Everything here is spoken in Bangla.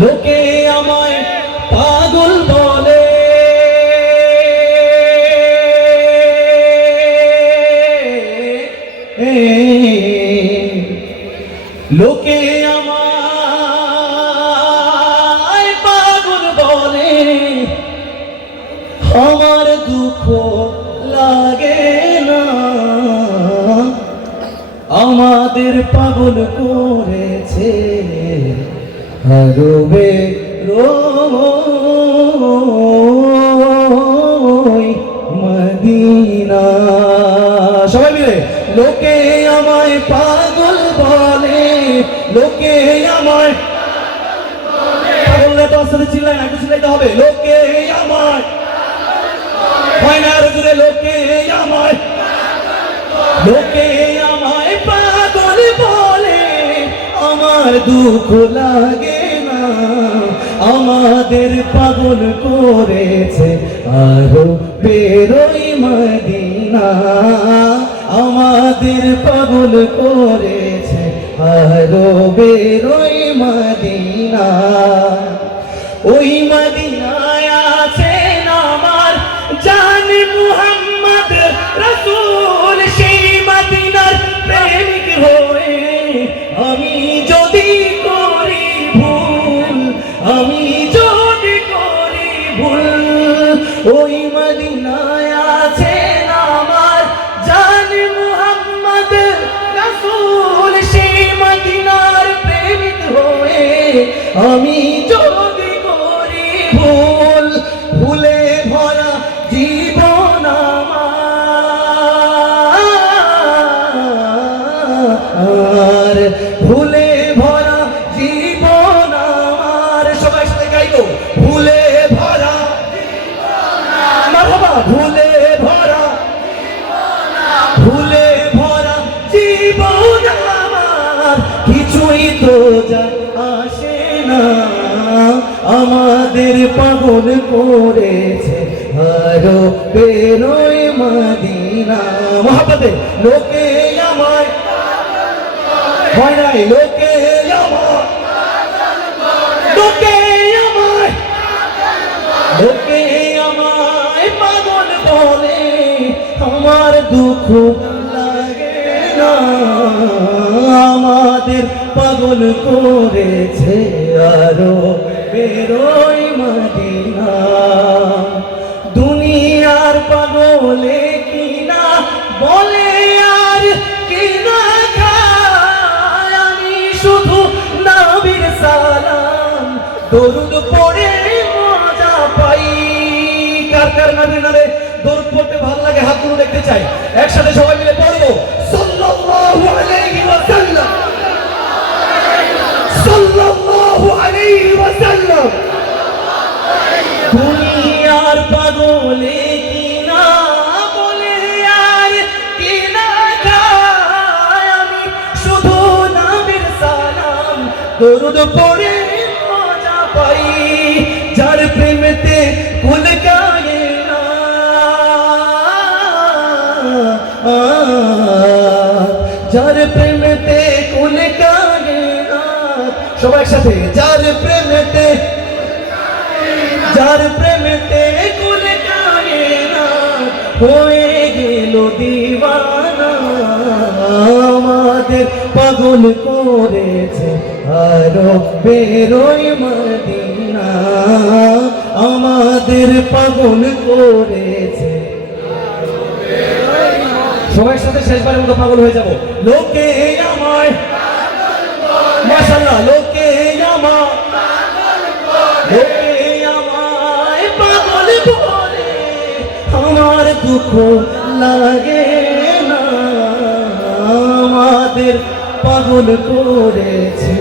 লোকে আমায় পাগল বলে, লোকে আমায় পাগল বলে, আমার দুঃখ লাগে না। আমাদের পাগল করেছে আরবে মদিনা। সবাই মিলে লোকে আমায় পাগল বলে, লোকে আমায় পাগল তো আসলে চিল্লাই না, একটু চিল্লাইতে হবে। লোকে আমায় হয় না, আরো জোরে লোকে আমায়, লোকে আমায় পাগল বলে, আমার দুঃখ লাগে না। আমাদের পাগল করেছে আরো বেরোই মদিনা। আমাদের পাগল করেছে আরো বেরোই মদিনা। ওই মদিনায় আছেন আমার জান মুহাম্মদ রাসূল, সেই মদিনার প্রেমিক হয়ে আমি যদি করি ভুল, আমি যদি করি ভুল, ওই মদিনায় আছেন আমার জান মুহাম্মদ রাসূল, সেই মদিনার প্রেমিক হয়ে আমি যদি করি ভুল, ভুলে ভরা জীবন আমার, ভুলে ভরা জীবন আমার। সবাই সাথে গাইবো, ভুলে ভরা মারহাবা, ভুলে ভরা, ভুলে ভরা জীবন আমার। কিছুই তো যা আসে না, আমাদের পাগল করেছে আরো বেরোয় মদিনা। মহাব্বতে লোকে আমায় হয় নাই, লোকে আমায়, লোকে আমায়, লোকে আমায় পাগল বলে, আমার দুঃখ লাগে না। আমাদের পাগল করেছে আরো বেরোই মদিনা। দুনিয়ার পাগলে কিনা বলে আর কিনা খায়, আমি শুধু নবীর সালাম দরুদ পড়ে মজা পাই। কার কার নবীর নামে দরুদ পড়তে ভালো লাগে হাত তুলে দেখতে চাই, একসাথে সবাই মিলে পড়বো সাল্লাল্লাহু আলাইহি ওয়াসাল্লাম, সাল্লাল্লাহু আলাইহি ওয়াসাল্লাম। দুনিয়ার পাগলে কিনা বলে আর কিনা খায়, আমি শুধু নবীর সালাম দরুদ পড়ে মজা পাই। যার প্রেমেতে কুল গায়ে না, যার প্রেমেতে কুল গায়ে না। সবাই একসাথে, যার প্রেমেতে, যার প্রেমেতে কুল গায়ে না, হয়ে গেল দিওয়ানা। আমাদের পাগল করেছে আরো বেরোয় মদিনা। আমাদের পাগল করেছে। সবাই সাথে শেষবারের মতো পাগল হয়ে যাব। লোকে আমায় মাশাআল্লাহ, লোকে আমায়, লোকে আমায় পাগল বলে, আমার দুঃখ লাগে না। আমাদের পাগল করেছে